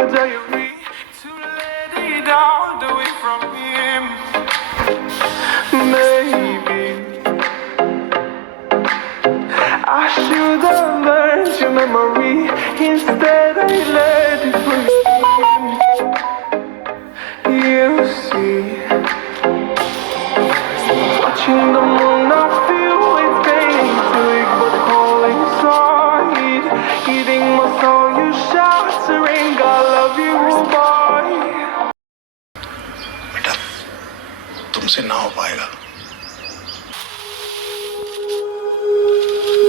diary to let it all from I should have learned your memory. Instead, I let it forget. You see, watching the moon, I feel. Eating my soul, you shattering. I तुमसे ना हो पाएगा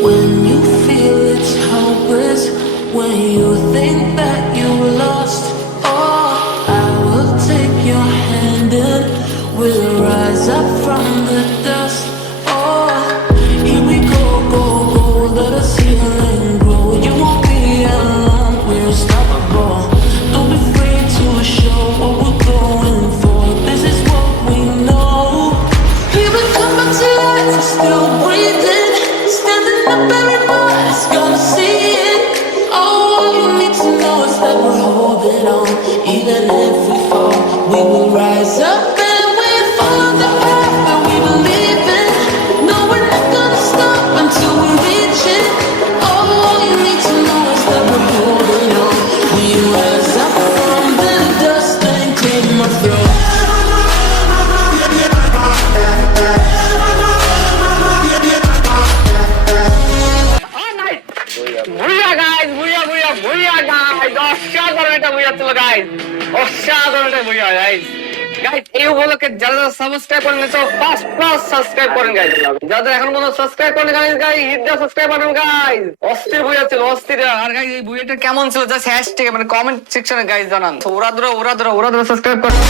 When you feel it's hopeless, when you think that you lost, অসাধারণ একটা ভুইয়া ছিল guys অসাধারণ একটা Bhuiyan guys guys এই উপলক্ষে যারা যারা সাবস্ক্রাইব করেন তো ফার্স্ট ক্লাস সাবস্ক্রাইব করেন গাইজ যাদের এখন মনে সাবস্ক্রাইব করেন গাইজ গাইজ হিট সাবস্ক্রাইব করেন গাইজ অস্থির বইয়া ছিল অস্থির। আর গাইজ এই ভুইয়াটা কেমন ছিল? জাস্ট হ্যাশট্যাগ মানে কমেন্ট সেকশনে গাইজ জানান। তো ওরা ধরো ওরা ধরো ওরা ধরো সাবস্ক্রাইব করেন।